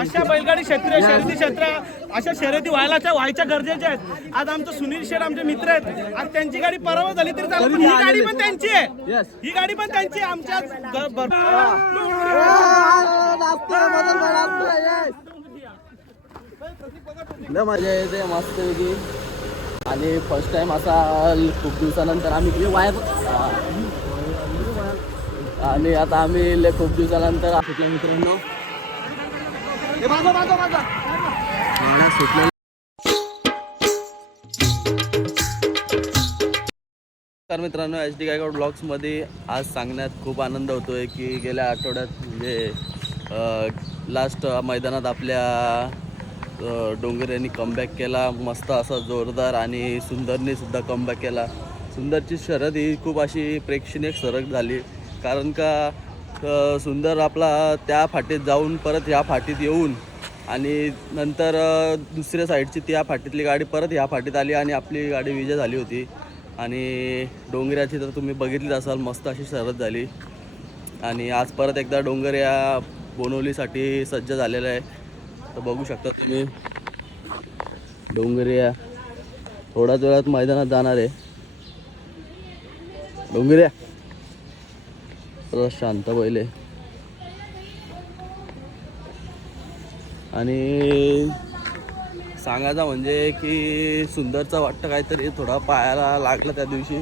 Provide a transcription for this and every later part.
अशा बैलगाडी क्षेत्र शर्यती क्षेत्र अशा शर्यती व्हायच्या गरजेच्या आहेत. आज आमचं सुनील शेठ आमचे मित्र आहेत. आज त्यांची गाडी पराभव झाली तरी चालेल, पण ही गाडी पण त्यांची आहे. ही गाडी पण त्यांची आहे. आमच्या मजा येते मस्त पैकी. आणि फर्स्ट टाइम असा खूप दिवसानंतर आम्ही आणि आता आम्ही खूप दिवसानंतर सुटल्या मित्रांनो सुटल्या. तर मित्रांनो HD गायकवाड ब्लॉग्समध्ये आज सांगण्यात खूप आनंद होतोय की गेल्या आठवड्यात म्हणजे लास्ट मैदानात आपल्या डोंगर यांनी कमबॅक केला. मस्त असा जोरदार आणि सुंदरने सुद्धा कमबॅक केला. सुंदरची शर्यत ही खूप अशी प्रेक्षणीय शर्यत झाली, कारण का सुंदर आपला त्या फाटीत जाऊन परत ह्या फाटीत येऊन आणि नंतर दुसऱ्या साईडची त्या फाटीतली गाडी परत ह्या फाटीत आली आणि आपली गाडी विजय झाली होती. आणि डोंगऱ्याची तर तुम्ही बघितलीच असाल, मस्त अशी शर्यत झाली. आणि आज परत एकदा डोंगऱ्या बोनवलीसाठी सज्ज झालेला आहे. तर बघू शकता तुम्ही डोंगऱ्या थोड्याच वेळात मैदानात जाणार आहे. डोंगऱ्या शांत बैल आहे. आणि सांगायचं म्हणजे की सुंदरचा वाटतं काहीतरी थोडा पायाला लागला त्या दिवशी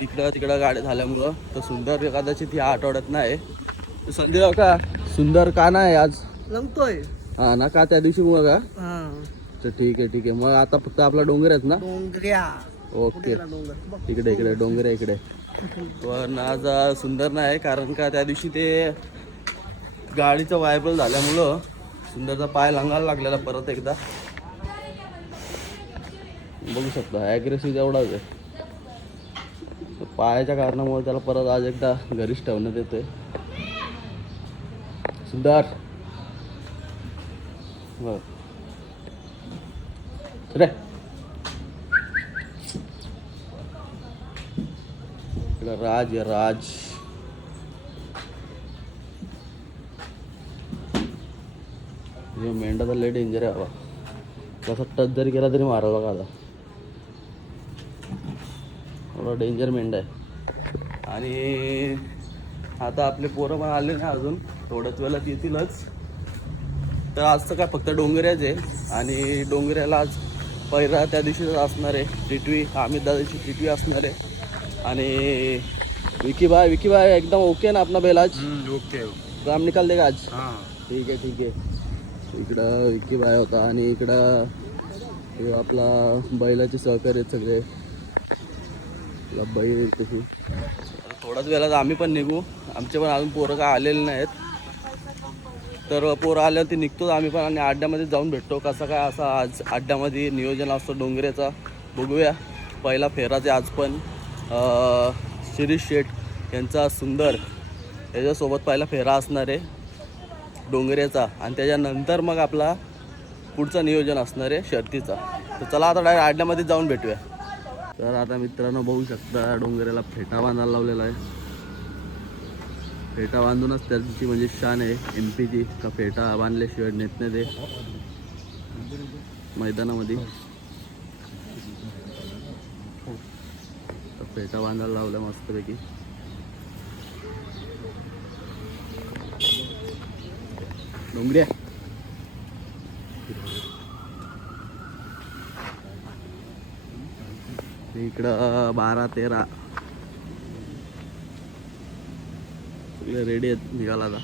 तिकडं गाडी झाल्यामुळं. तर सुंदर कदाचित ह्या आठवड्यात नाही. संजय का सुंदर का नाही आज लंगतोय हा ना का त्या दिवशी मग का. तर ठीक आहे मग आता फक्त आपला डोंगर आहेत ना. डोंगऱ्या ओके इकडे डोंगऱ्या इकडे. पण आज सुंदर नाही कारण का त्या दिवशी ते गाडीचं वायबल झाल्यामुळं सुंदरचा पाय लांगायला लागलेला परत एकदा. बघू शकता ॲग्रेसिव्ह एवढाच आहे. पायाच्या कारणामुळे त्याला परत आज एकदा घरीच ठेवण्यात येतोय. सुंदर रे राज हे मेंढा तर लय डेंजर आहे बाबा. कसा टच जरी केला तरी मारा बघा. आता थोडा डेंजर मेंढा आहे. आणि आता आपले पोरं पण आले नाही अजून, थोड्याच वेळात येतीलच. तर आज तर काय फक्त डोंगऱ्याच आहे. आणि डोंगऱ्याला आज पहिला त्या दिवशीच असणार आहे टिटवी, अमित दादाची टिटवी असणार आहे. आणि विकी भाई एकदम ओके ना अपना बैल आज. ओके काम निकाल देगा आज. ठीक आहे. इकडं विकी भाई होता आणि इकडं आपला बैलाचे सहकारी आहेत सगळे. आपला बैल कशी थोड्याच वेळात आम्ही पण निघू. आमचे पण अजून पोरं काय आलेले नाहीत. तर पोरं आल्यावर ते निघतोच आम्ही पण आणि अड्ड्यामध्ये जाऊन भेटतो. कसं काय असा आज अड्ड्यामध्ये नियोजन असतो डोंगऱ्याचा बघूया. पहिला फेराचे आज पण शिरीष शेठ यांचा सुंदर याच्यासोबत पहिला फेरा असणार आहे डोंगऱ्याचा. आणि त्याच्यानंतर मग आपला पुढचं नियोजन असणार आहे शर्तीचा. तर चला आता डायरेक्ट अड्ड्यामध्ये जाऊन भेटूया. तर आता मित्रांनो बघू शकता डोंगऱ्याला फेटा बांधायला लावलेला आहे. फेटा बांधूनच त्याची म्हणजे शान आहे MP ची का फेटा बांधल्याशिवाय नेत नाही ते मैदानामध्ये. फेटा बांधायला लावला मस्तपैकी. डोंगऱ्या इकडं 12-13 सगळे रेडी आहेत निघाला आता.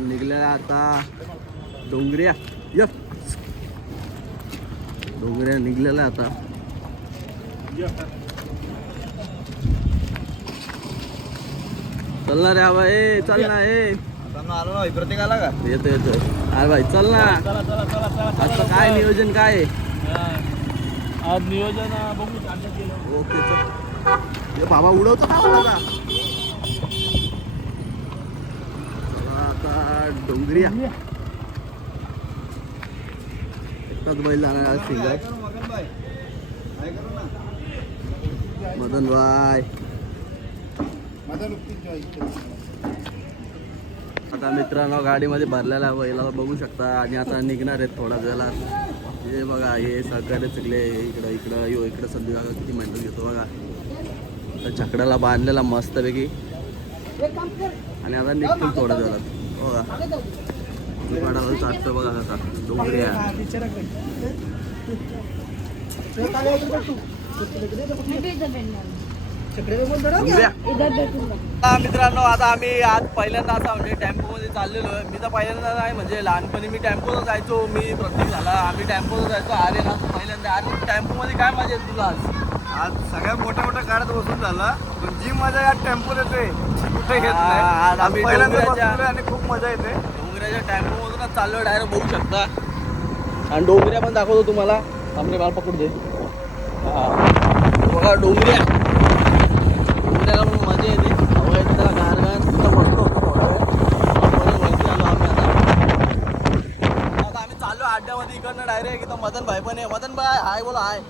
निघल्या आता डोंगऱ्या निघलेला आता. चल ना रे भाई चल ना. आलो ना प्रत्येक आला का. येतो अरे भाई चल ना. आता काय नियोजन काय आज नियोजन बघू. ओके चल बाबा उडवतो का. चला आता डोंगऱ्या एकटाच बैल जाणार आज सिंगल. मदन भाई आता मित्रांनो गाडीमध्ये भरलेला बैलाला बघू शकता आणि आता निघणार आहेत थोडा वेळात. हे बघा हे सहकार्य सगळे इकडं इकडं इकडं संधी किती मेंटल घेतो बघा. तर छकड्याला बांधलेला मस्तपैकी आणि आता निघतील थोडा वेळात बघा. गाडाला चाटतं बघा कसा डोंगऱ्या. मित्रांनो आता आम्ही आज पहिल्यांदा असा म्हणजे टेम्पोमध्ये चाललेलो आहे. मी तर पहिल्यांदा नाही म्हणजे लहानपणी मी टेम्पोला जायचो. मी प्रत्येक झाला आम्ही टेम्पोला जायचो. अरे ना पहिल्यांदा अरे टेम्पोमध्ये काय मजा येते तुला आज सगळ्या मोठ्या मोठ्या गाड्यात बसून झाला पण जी मजा या टेम्पोत येते कुठे घेत नाही. आज आम्ही पहिल्यांदा डोंगराच्या बसलोय आणि खूप मजा येते. टेम्पोमधूनच चाललो डायरेक्ट बघू शकता. आणि डोंगऱ्या पण दाखवतो तुम्हाला. आमने मला पकडू दे. हा बघा डोंगऱ्या डोंगऱ्याला पण मजा येते. हवा येते त्याला गारगार तिथं बसलो होतो थोडा वेळ. वरती आलो आम्ही आता आम्ही चाललो अड्ड्यामध्ये इकडनं डायरेक्ट. इथं मदन भाई पण आहे. मदन भाई हाय बोला हाय.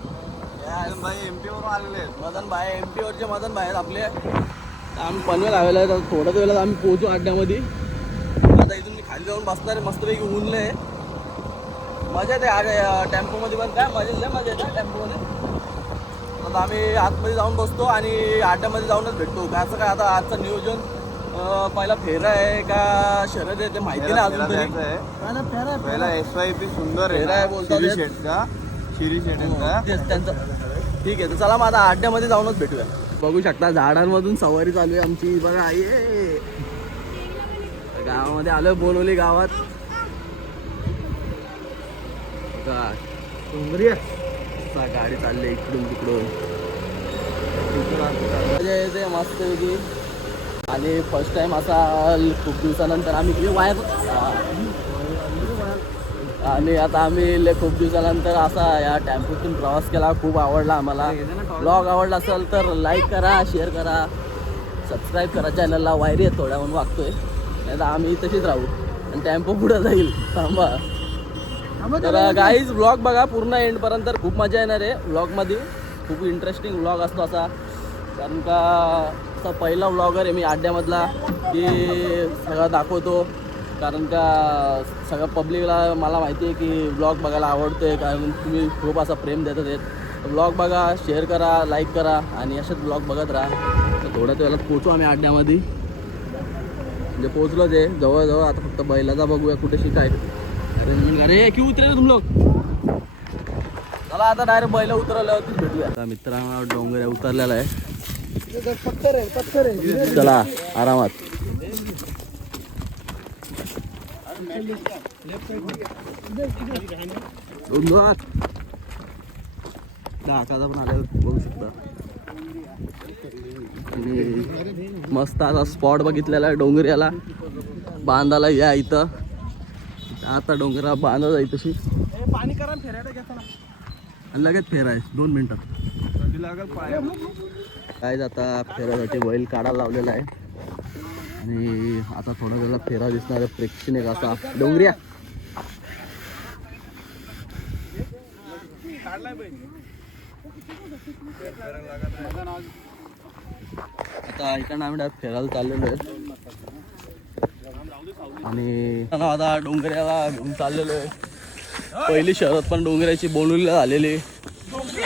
भाई एमपी वरून आलेले आहेत. मदन भाई एमपी वरचे मदन भाई आहेत आपले. आम्ही पनवेल आलेलो आहे. थोड्याच वेळात आम्ही पोहोचू अड्ड्यामध्ये. आता इथून मी खाली जाऊन बसणार आहे. मस्तपैकी ऊनलं आहे. मजा येते टेम्पोमध्ये पण. काय मजा येते टेम्पोमध्ये. आता आम्ही आतमध्ये जाऊन बसतो आणि अड्ड्यामध्ये जाऊनच भेटतो. काय असं काय आता आजचं नियोजन पहिला फेरा आहे का शर्यत आहे ते माहिती नाही अजून तरी. पहिला SYP सुंदर फेरा आहे बोलतात शिरी शेटचा. तेच त्यांचं ठीक आहे. तर चला मग आता अड्ड्यामध्ये जाऊनच भेटूया. बघू शकता झाडांमधून सवारी चालू आहे आमची. बघा ये गावामध्ये आलोय बोनवली गावात. गाडी चालली इकडून तिकडून येते मस्त पैकी. आणि फर्स्ट टाइम असा खूप दिवसानंतर आम्ही वायर आणि आता आम्ही खूप दिवसानंतर असा या टेम्पोतून प्रवास केला. खूप आवडला आम्हाला. ब्लॉग आवडला असेल तर लाईक करा, शेअर करा, सबस्क्राईब करा चॅनलला. वायरी आहे थोड्या म्हणून वागतोय नाही तर आम्ही तशीच राहू आणि टेम्पो पुढे जाईल. थांबा. तर गाईज ब्लॉग बघा पूर्ण एंडपर्यंत. खूप मजा येणार आहे ब्लॉगमध्ये. खूप इंटरेस्टिंग ब्लॉग असतो असा. कारण का असा पहिला ब्लॉगर आहे मी अड्ड्यामधला की सगळं दाखवतो. कारण का सगळं पब्लिकला मला माहिती आहे की ब्लॉग बघायला आवडतो आहे. कारण तुम्ही खूप असा प्रेम देतात आहेत. ब्लॉग बघा, शेअर करा, लाईक करा आणि असेच ब्लॉग बघत राहा. तर थोड्याच वेळात पोचू आम्ही अड्ड्यामध्ये. म्हणजे पोचलोच आहे जवळजवळ. आता फक्त बैलाचा बघूया कुठे शिकाय अरेंजमेंट. अरे क्यों उतरे तुम लोग. चला आता डायरेक्ट बैला उतरवल्यावरतीच भेटूया. आता मित्रांनो डोंगऱ्या उतरलेला आहे. चला आरामात. डाकाचा पण आल्यावर बघू शकता. आणि मस्त असा स्पॉट बघितलेला आहे डोंगऱ्याला. बांधाला या इथं. आता डोंगरा बांधा जाईल तशी. पाणी करा फेरायला घेताना आणि लगेच फेरा आहे 2 मिनिटात. काय आता फेऱ्यासाठी बैल काढायला लावलेला आहे. आणि आता थोडा वेळा फेरा दिसणार आहे प्रेक्षणीय असा डोंगऱ्या. आता इकडनं आम्ही डायरेक्ट फेरायला चाललेलो आहे. आणि आता डोंगऱ्याला घेऊन चाललेलो आहे. पहिली शर्यत पण डोंगऱ्याची बोनवलीला झालेली.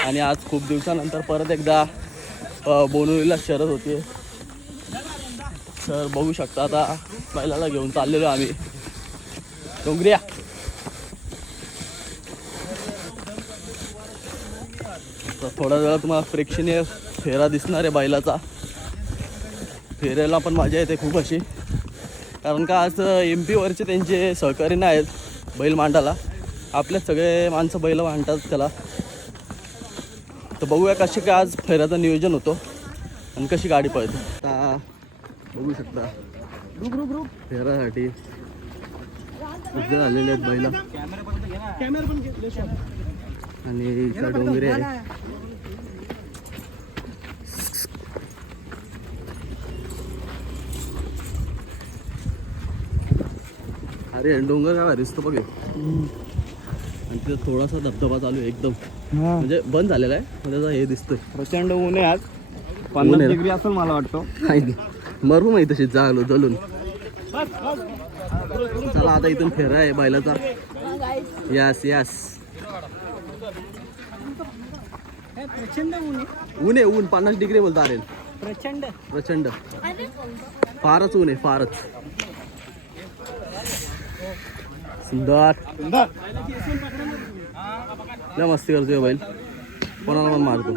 आणि आज खूप दिवसानंतर परत एकदा बोनवलीला शर्यत होती. तर बघू शकता आता बैलाला घेऊन चाललेलो आम्ही डोंगऱ्या. तर थोड्या वेळा तुम्हाला प्रेक्षणीय फेरा दिसणार आहे बैलाचा. फेऱ्याला पण मजा येते खूप अशी. कारण का आज MP वरचे त्यांचे सहकारी नाही आहेत बैल मांडायला. आपले सगळे माणसं बैल मांडतात त्याला. तर बघूया कशी काय आज फेऱ्याचं नियोजन होतो आणि कशी गाडी पळते. आता बघू शकता फेऱ्यासाठी सज्ज झालेले आहेत बैल. आणि इथं डोंगरे आहे. अरे डोंगर काय दिसतो बघ. आणि तिथं थोडासा धबधबा चालू आहे एकदम, म्हणजे बंद झालेला आहे पण त्याचा हे दिसतोय. प्रचंड ऊन आहे आज, ऊन 50 आहे. डिग्री असेल मला वाटतं. नाही मरू माहिती तशी जालो जलून. चला आता इथून फेरा आहे बैलाचा. यस यस प्रचंड ऊन आहे. ऊन आहे, ऊन 50 डिग्री बोलता अरे. प्रचंड प्रचंड फारच ऊन आहे, फारच सुंदर. लय मस्ती करतोय बैल, कोणाला पण मारतो.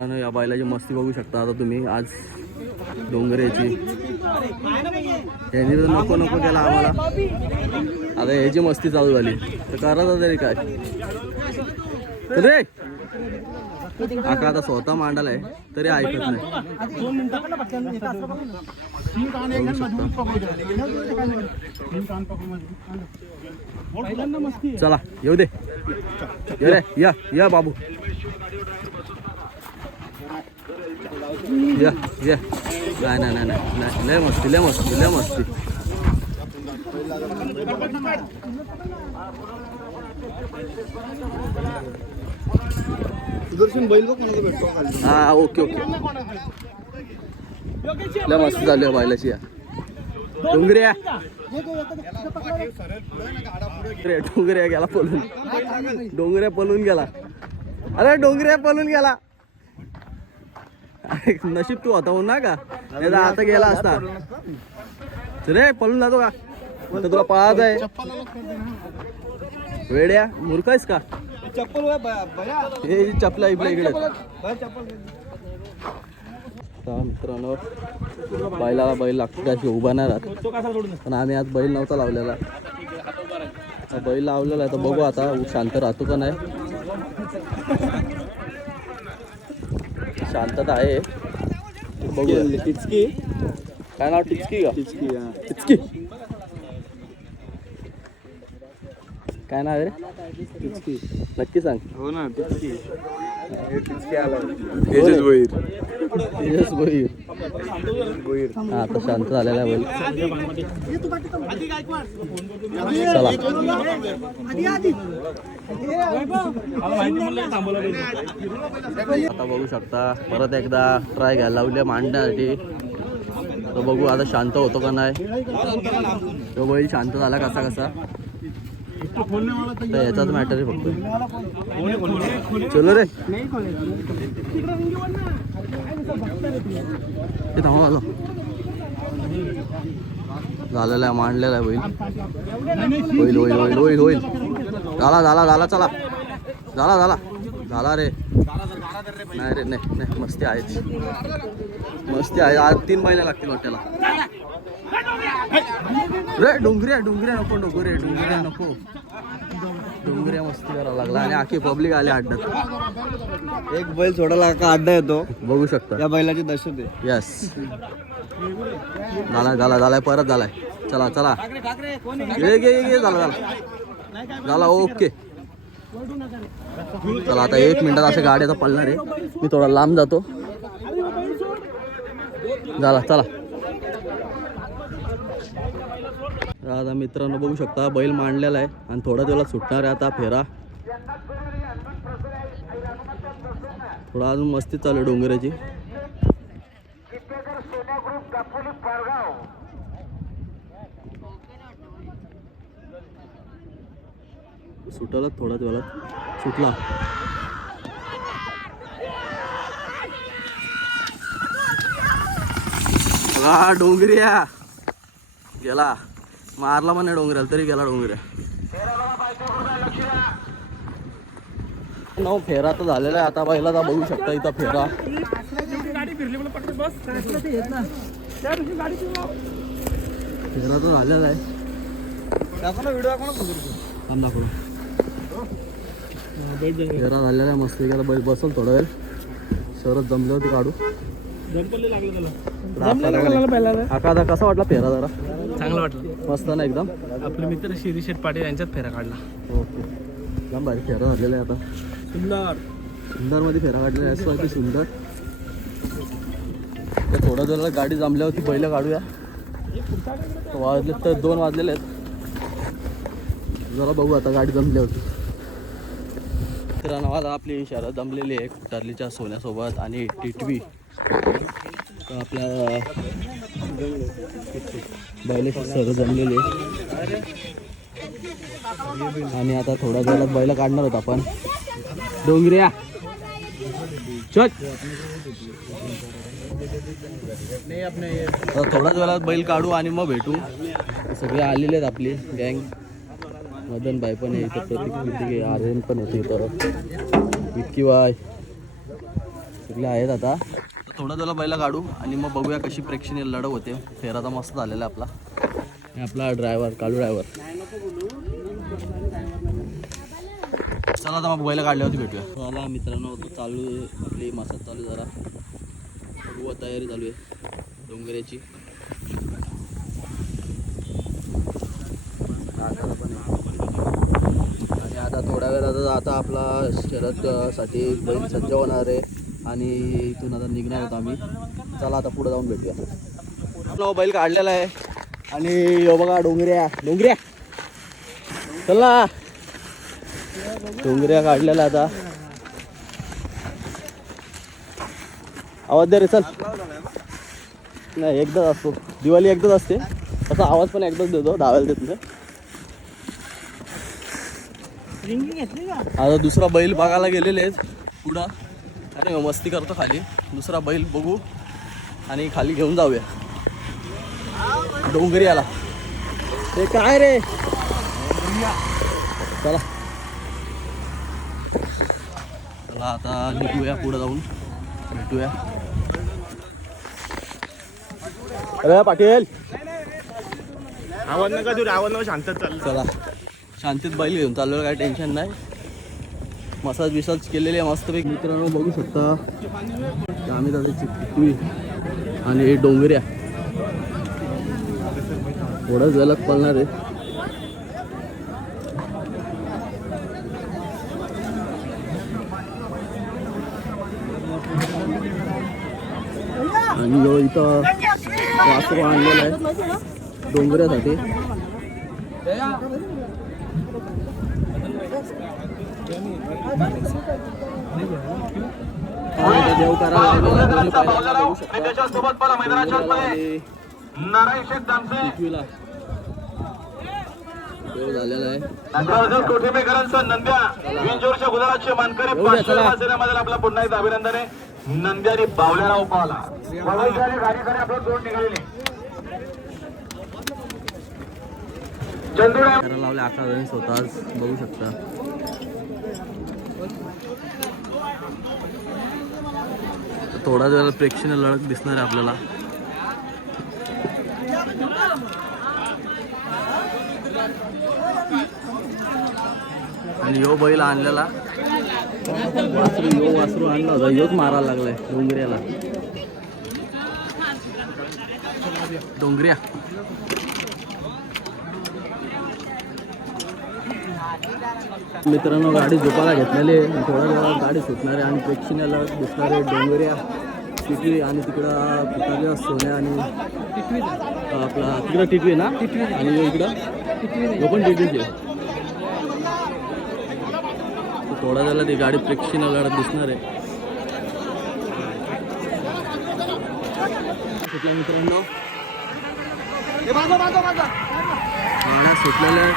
आणि या बैलाची मस्ती बघू शकता आता तुम्ही. आज डोंगऱ्याची यांनी तर नको नको केला आम्हाला, आता याची मस्ती चालू झाली तर करा तरी काय रे. आका आता स्वतः मांडायला आहे तरी ऐकत नाही. चला येऊ दे, ये रे या या बाबू या या. नाही नाही नाही नाही, लय मस्ती लय मस्ती लय मस्ती. सुदर्शन बैल बघ कोणाला भेटतो खाली. हा ओके ओके. लय मस्ती चालू आहे बैलाची. या डोंगऱ्या डोंगऱ्या गेला पळून, डोंगऱ्या पळून गेला. अरे डोंगऱ्या पळून गेला. नशीब तू होता ना का, नाही आता गेला असता रे. पळून जातो का तर तुला पळायचं आहे. वेड्या मूर्ख आहेस का. चप्पल हे चपला इकडे इकडे. चप्पल मित्रांनो बैलाला बैल लागतो त्याशी उभा नाही राहत, पण आम्ही आज बैल नव्हता लावलेला. बैल लावलेला आहे तर बघू आता शांत राहतो का नाही. शांतता आहे बघू. टिचकी काय नाव टिचकी का. टिचकी टिचकी काय नाव आहे रे. टिचकी नक्की सांग. हो ना टिचकी. टिचकी आला तेजस भोईर. तेजस भोईर. भोईर हा आता शांत झालेला आहे बैल. चला आता बघू शकता परत एकदा ट्राय घ्यायला लावल्या मांडण्यासाठी. तर बघू आता शांत होतो का नाही. तो बैल शांत झाला कसा कसा तर याचाच मॅटर आहे फक्त. चलो रे ते थांबा माझा झालेला आहे, मांडलेला आहे बैल. होईल होईल होईल होईल होईल. झाला झाला झाला चला झाला झाला झाला रे. नाही रे नाही नाही मस्ती आहेच, मस्ती आहे. आज 3 महिने लागतील वाट्याला रे. डोंगऱ्या डोंगऱ्या नको नको रे, डोंगऱ्या नको. डोंगऱ्या मस्ती करावं लागला आणि आखी पब्लिक आली अड्ड्यात. एक बैल सोडायला का अड्डा येतो बघू शकता. या बैलाची दहशत आहे. यस झाला झाला झालाय परत झालाय. चला चला ये घे घे झाला झाला झाला ओके. चला आता 1 मिनिटात अशा गाड्याचा पळणार आहे. मी थोडा लांब जातो. झाला चला. आता मित्रांनो बघू शकता बैल मांडलेला आहे आणि थोडा दिवस सुटणार आहे आता फेरा. थोडा अजून मस्ती चालू आहे डोंगराची. सुटला थोडा दिवस सुटला. बघा डोंगऱ्या गेला, मारला म्हणे डोंगऱ्याला तरी गेला डोंगऱ्या. नऊ फेरा तर झालेला आहे आता बैलाचा बघू शकता इथं फेरा. फेरा तर झालेला आहे. थांब दाखव. फेरा झालेला आहे मस्त गेला बैल. बसल थोडा वेळ शहरात जमले होते काढू. आता कसा वाटला फेरा जरा. चांगलं वाटलं, मस्त ना एकदम. आपले मित्र शिरी शेठ पाटील यांच्यात फेरा काढला. ओके एकदम भारी फेरा झालेला आहे आता. सुंदर सुंदर मध्ये फेरा काढलेला आहे. सुंदर तर थोडा जरा गाडी जमल्यावरती बैल काढूया. वाजले तर 2 वाजलेले आहेत. जरा बघू आता गाडी जमल्यावरती. मित्रांनो आता आपली शहरात जमलेली आहे कुटारलीच्या सोन्यासोबत आणि टिटवी. तर आपल्या बैलाची सर जमलेली आहे आणि आता थोड्या वेळात बैल काढणार आहोत आपण. डोंगऱ्या चल. थोड्याच वेळात बैल काढू आणि मग भेटू. सगळे आलेले आहेत आपली गँग. मदन बाई पण आहे इथं, प्रतीक आर्यन पण होते इथं, विक्की बाय सगळे आहेत. आता थोडा वेळा बैला काढू आणि मग बघूया कशी प्रेक्षणीय लढत होते. फेरा तर मस्त झालेला आहे आपला. आपला ड्रायव्हर कालू ड्रायव्हर. चला आता मग बैला काढल्यावरती भेटूया. चला मित्रांनो चालू आपली मसाज चालू जरा बघू. तयारी चालू आहे डोंगऱ्याची. आणि आता थोड्या वेळात आता आपला शर्यतीसाठी बैल सज्ज होणार आहे आणि इथून आता निघणार आहोत आम्ही. चला आता पुढे जाऊन भेटूया. आपला बैल काढलेला आहे आणि यो बघा डोंगऱ्या डोंगऱ्या. चला डोंगऱ्या काढलेला आता. आवाज दे रे चल. नाही एकदाच असतो, दिवाळी एकदाच असते. तसा आवाज पण एकदाच देतो, धावायला देत नाही. आता दुसरा बैल बघायला गेलेले आहेत पुढं. अरे मस्ती करतो खाली. दुसरा बैल बघू आणि खाली घेऊन जाऊया डोंगऱ्याला. ते काय रे. चला चला आता निघूया पुढे जाऊन भेटूया. अरे पाटील आवाज नका देऊ, आवाज नका, शांत चाल. चला शांतीत बैल घेऊन चाललो, काही टेन्शन नाही. मसाज बिसाज केलेली आहे मस्तपैकी. मित्रांनो बघू शकता आम्ही त्याची टिटवी आणि डोंगऱ्या थोडंच वेळात पळणार आहे. आणि जो इथं वासरू आणलेला आहे डोंगऱ्यासाठी. देवकारा देव झालेला आहे. आपला पुन्हा एकदा अभिनंदन आहे. नंद्याने बावल्याला उपावला गाडीकडे आपलं जोड निघालेले लावले 11 जण स्वतःच बघू शकता. थोडा वेळा प्रेक्षणीय लढत दिसणार आहे आपल्याला. आणि यो बैल आणलेला वासरू आणला होता, योच मारायला लागलाय डोंगऱ्याला. डोंगऱ्या मित्रांनो गाडी झोपायला घेतलेली आहे. थोड्या वेळात गाडी सुटणार आहे आणि प्रेक्षणीय लढत दिसणार आहे. डोंगऱ्या टिटवी आणि तिकडं कुटारल्या सोन्या आणि आपला तिकडं टिटवी ना टिटवी आणि इकडं टिटवी पण टिटवीची आहे. थोडा वेळाला ती गाडी प्रेक्षणीय लढत दिसणार आहे. सुटल्या मित्रांनो गाड्या सुटलेल्या आहेत.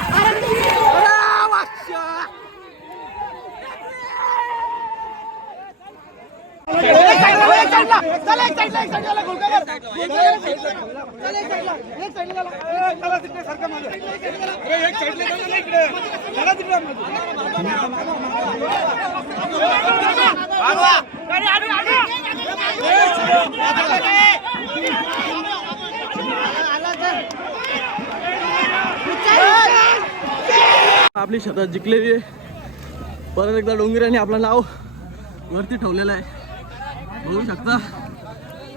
आपली शतक जिंकलेली आहे. परत एकदा डोंगऱ्याने आपलं नाव वरती ठेवलेलं आहे. बघू शकता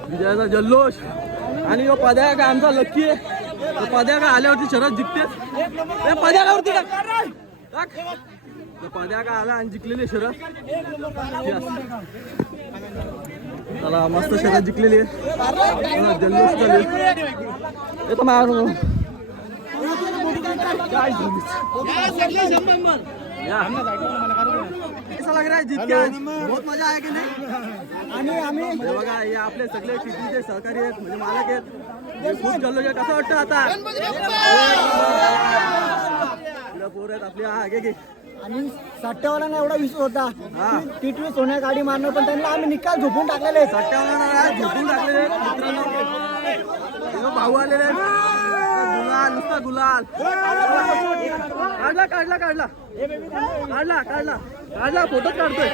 विजयाचा जल्लोष. आणि यो पद्या का आमचा लक्की आहे. पद्या का आल्यावरती शरद जिंकते. पद्यावरती पद्या का आला आणि जिंकलेली शरद. चला मस्त शर्यत जिंकलेली आहे. चला, जल्लोष चालू आहे. येतो माझ्या काय कैसा लग रहा है जीत के आज? बहुत मजा आया की नाही? आणि आम्ही बघा हे आपले सगळे कितीचे सहकारी आहेत म्हणजे मालक आहेत. खूप जल्लोष आहे. कसं वाटतं आता? पोर आहेत आपली आगे गे आणि सट्ट्यावाल्यांना एवढा विश्वास होता टी सोन्या गाडी मारणार पण त्यांना आम्ही निकाल झोपून टाकलेले. सट्ट्यावाल्यांना झोपून टाकलेले आहेत मित्रांनो. भाऊ आलेले आहेत. गुलाल नुसता गुलाल. काढला काढला काढला काढला काढला काढला फोटोच काढतोय.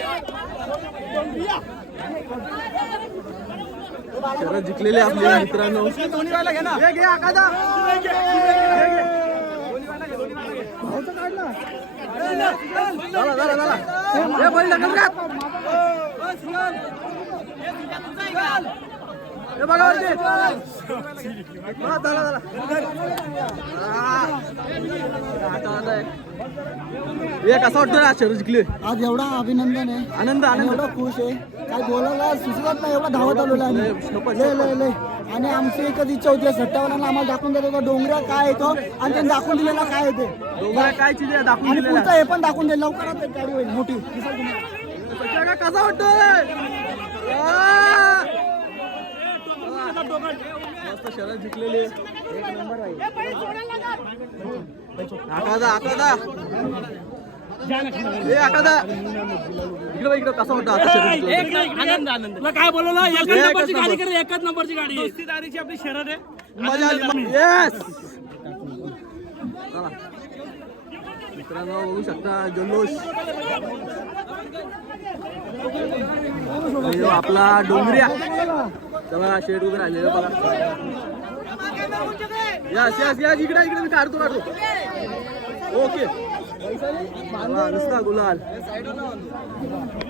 शरद जिंकलेले आपले मित्रांनो. हे घे आकादा. झाला झाला झाला. हे बैल ढकल का? हे बघा वरती. हा, झाला झाला. आता आता आहे. हे कसं वाटतं ना शरद जिंकले? आज एवढा अभिनंदन आहे, आनंद आणि आनंद. एवढा खुश आहे, काय बोलायला सुचत नाही. एवढा धावत आलेला आहे लय लय लय. आणि आमची एकच इच्छा होती सट्ट्यावाल्यांना आम्हाला दाखवून देत होता डोंगऱ्या काय येतो आणि त्यांनी दाखवून दिलेला काय येते. डोंगरा काय चीज आहे दाखवून आणि दिलेलं पुढचं हे पण दाखवून दे. लवकरात एक गाडी होईल मोठी. आहे. कसा वाटतोय? मस्त शरद जिंकलेली. एक नंबर आहे. आकादा आकादा. ए आकादा इकडे बघ, इकडे कसं वाटतं आता शरद जिंकलं? आनंद आनंद. तुला काय बोलवलं? एकच नंबरची गाडी करे. एकच नंबरची गाडी. दोस्तीदारीची आपली शरद आहे. मजा आली. येस. चला मित्रांनो बघू शकता जल्लोष. आणि आपला डोंगऱ्या तेव्हा शेड उभे राहिलेलं बघा. Yes yes yes. इकडे इकडे मी काढतो काढतो. ओके. नुसता गुलाल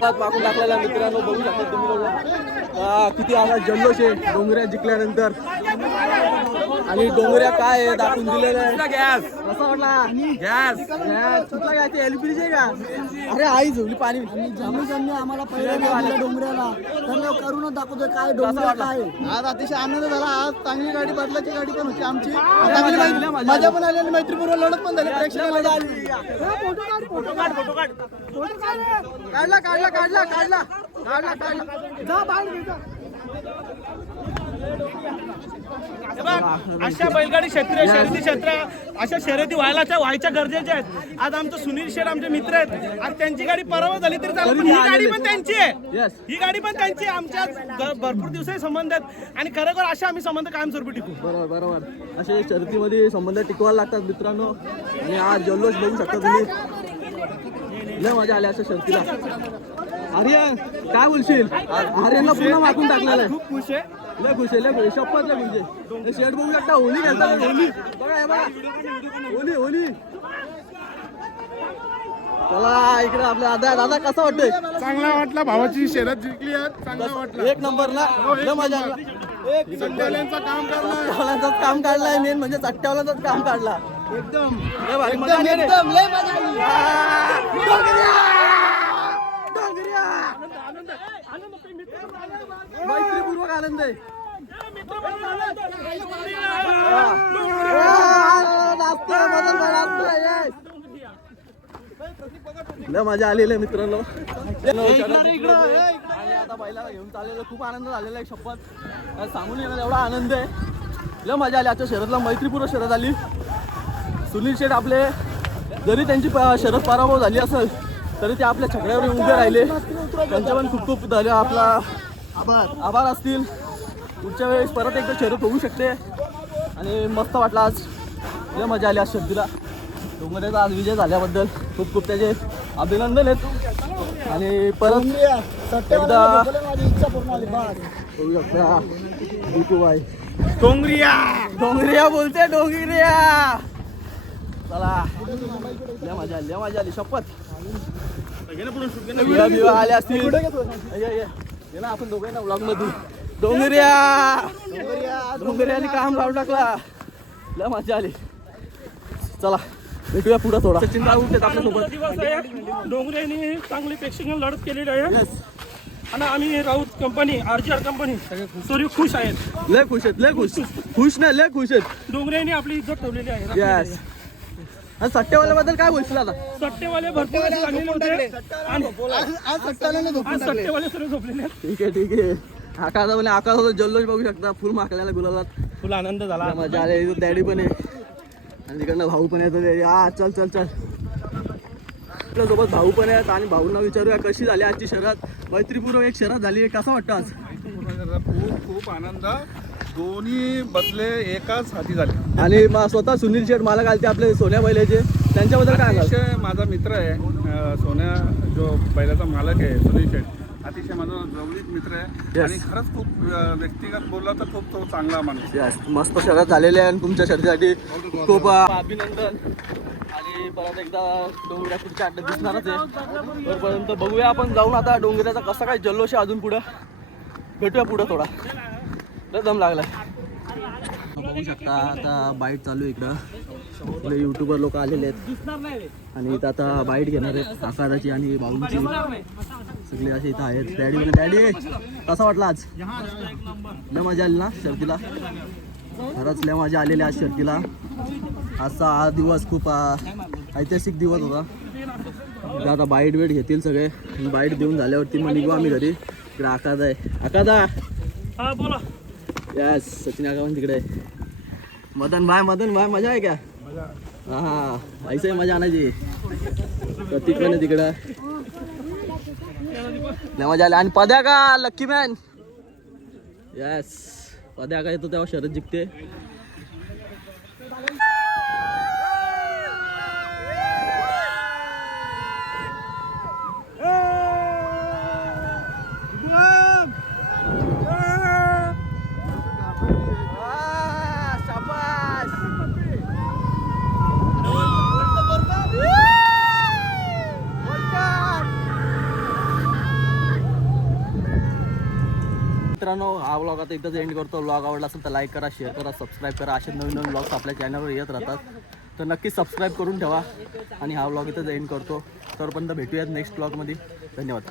पाकून टाकलेला मित्रांनो बघू शकता तुम्ही लोक. किती आवाज जल्लोष आहे डोंगऱ्या जिंकल्यानंतर. आणि डोंगऱ्या काय आहे दाखवून दिलेलं आहे. गॅस कसा वाटला? गॅस गॅस कुठला काय ते एलपीजी आहे का? अरे आई झोपली पाणी. आम्ही आम्हाला पहिल्या डोंगऱ्याला त्यांना करूनच दाखवतोय काय डोंगऱ्या काय. आज अतिशय आनंद झाला. आज चांगली गाडी बदलाची गाडी पण होती आमची. मजा पण आली आणि मैत्रीपूर्व लढत पण झाली. प्रेक्षकांना आली. फोटो काढ फोटो काढ. काढला काढला काढला काढला काढला काढला. जा बाहेर घे जा. हे बघ, अशा बैलगाडी क्षेत्र शर्यती क्षेत्र अशा शर्यती व्हायच्या गरजेच्या आहेत. आज आमचं सुनील शेठ आमचे मित्र आहेत. आज त्यांची गाडी पराभव झाली तरी चालेल, पण ही गाडी पण त्यांची आहे. Yes. ही गाडी पण त्यांची आहे. आमच्या भरपूर दिवसाचे संबंध आहेत आणि खरोखर असे आम्ही संबंध कायमस्वरूपी टिकू. बरोबर बरोबर. असे शर्यतीमध्ये संबंध टिकवायला लागतात मित्रांनो. आणि आज जल्लोष बघू शकता तुम्ही. लय मजा आली अशा शर्यतीला. आर्यन काय बोलशील? आर्यनला पुन्हा मागून टाकलेलं आहे. खूप खुश आहे. लय खुश आहे लय खुश. शपथ लय खुश आहे. शेट बघू शकता होली खेळतात. होली बघा हे बघा. होली होली. चला इकडे आपल्या दादा. दादा कसा वाटतोय? चांगला वाटला. भावाची शर्यत जिंकली आहे. चांगला वाटला. एक नंबरला लय मजा आली. एक सट्ट्यावाल्यांचं काम करणार. चट्ट्यावाल्यांचाच काम काढलाय. मेन म्हणजे चट्ट्यावाल्यांचाच काम काढला. एकदम लय भारी मजा आली रे. एकदम लय मजा आली. डोंगऱ्या! डोंगऱ्या! मैत्रीपूर्वक आनंद आहे. लय मजा आलेली आहे मित्रांनो. आणि आता बैलाला घेऊन चाललेलं खूप आनंद झालेला आहे. शपथ सांगून येणार एवढा आनंद आहे. लय मजा आली आजच्या शर्यतला. मैत्रीपूर्वक शर्यत आली. सुनील शेठ आपले जरी त्यांची शर्यत पराभव झाली असेल तरी ते आपल्या छकड्यावर उभे राहिले. त्यांचे पण खूप खूप झाले आपला आभार असतील. पुढच्या वेळेस परत एकदा शर्यत होऊ शकते. आणि मस्त वाटलं आज. लय मजा आली आज शर्यतीला. डोंगऱ्याचा आज विजय झाल्याबद्दल खूप खूप त्याचे अभिनंदन आहेत. आणि परत एकदा माझी इच्छा पूर्ण झाली. बस होऊ शकता दीपूबाई. डोंगरिया डोंगरिया बोलते डोंगरिया. चला लय मजा आली. लय मजा आली. शपथ बिवा आल्या असतील. ये ना आपण दोघे ना ब्लॉग मध्ये. डोंगरिया डोंगरियाने काम काढून टाकला. लय मजा आली. चला भेटूया पुढे थोडा. सचिन राऊत आहेत आपल्यासोबत. दिवस आहे. डोंगऱ्याने चांगली प्रेक्षकांना लढत केलेली आहे. आणि आम्ही राऊत कंपनी RGR कंपनी सर्व खुश आहेत. लय खुश आहेत, लय खुश नाही, लय खुश आहेत. डोंगरेने आपली इज्जत ठेवलेली आहे. यस. आणि सट्टेवाल्याबद्दल काय बोलशील आता? सट्टेवाले भरपूर असे लागलेले होते आणि आज सट्टाला नाही आज सट्टेवाले सर्व झोपलेले आहेत. ठीक आहे, ठीक आहे. आकाश म्हणजे आकाशाचा जल्लोष बघू शकता, फुल माकल्याला गुलालात. फुल आनंद झाला. मजा आली. इथं डॅडी पण आहे आणि तिकडनं भाऊ पण येतो. चल चल चल. आपल्या सोबत भाऊ पण आहेत आणि भाऊंना विचारूया कशी झाली आजची शर्यत. मैत्रीपूर्वक एक शर्यत झाली. कसा वाटतं आज? खूप खूप आनंद. दोन्ही बदले एकाच हाती झाले. आणि स्वतः सुनील शेठ मालक आले ते आपले सोन्या बैलाचे, त्यांच्याबद्दल काय सांगाल? अतिशय माझा मित्र आहे सोन्या, जो बैलाचा मालक आहे सुनील शेठ, अतिशय माझा जवळीक मित्र आहे. Yes. आणि खरंच खूप व्यक्तिगत बोलला तर खूप तो चांगला माणूस. यस, मस्त शर्यत झालेली आहे आणि तुमच्या शर्यतीसाठी खूप अभिनंदन. आणि परत एकदा डोंगऱ्या पुढच्या अड्ड्यात दिसणारच आहे. तोपर्यंत बघूया आपण जाऊन आता डोंगऱ्याचा कसा काय जल्लोष आहे अजून पुढं. भेटूया पुढं थोडा. लय दम लागला. बघू शकता आता बाईट चालू आहे इकडं. आपले युट्यूबर लोक आलेले आहेत आणि इथं आता बाईट घेणार आहेत आकाराची आणि भाऊंची. सगळे असे इथं आहेत. डॅडी कसा वाटला आज? लय मजा आली ना शर्तीला? खरंच लय मजा आलेली आज शर्तीला. आजचा हा दिवस खूप ऐतिहासिक दिवस होता. आता बाईट वेट घेतील सगळे. बाईट देऊन झाल्यावरती मग निघू आम्ही घरी. इकडे आकादा आहे. आकादा. हा बोला. यस, सचिन काका पण तिकडे आहे. मदन भाई मजा आहे क्या? हा, ऐसे मजा आणायची. प्रतीक पण आहे तिकडं. लय मजा आली. आणि पद्या का लक्की मॅन. यस, पद्या का येतो तेव्हा शरद जिंकते. मित्रांनो, हा व्लॉग आता इथंच एंड करतो. व्लॉग आवडला असेल तर लाईक करा, शेअर करा, सबस्क्राईब करा. असे नवीन व्लॉग्स आपल्या चॅनलवर येत राहतात, तर नक्की सबस्क्राईब करून ठेवा. आणि हा व्लॉग इथंच एंड करतो. तोपर्यंत भेटूयात नेक्स्ट व्लॉगमध्ये. धन्यवाद.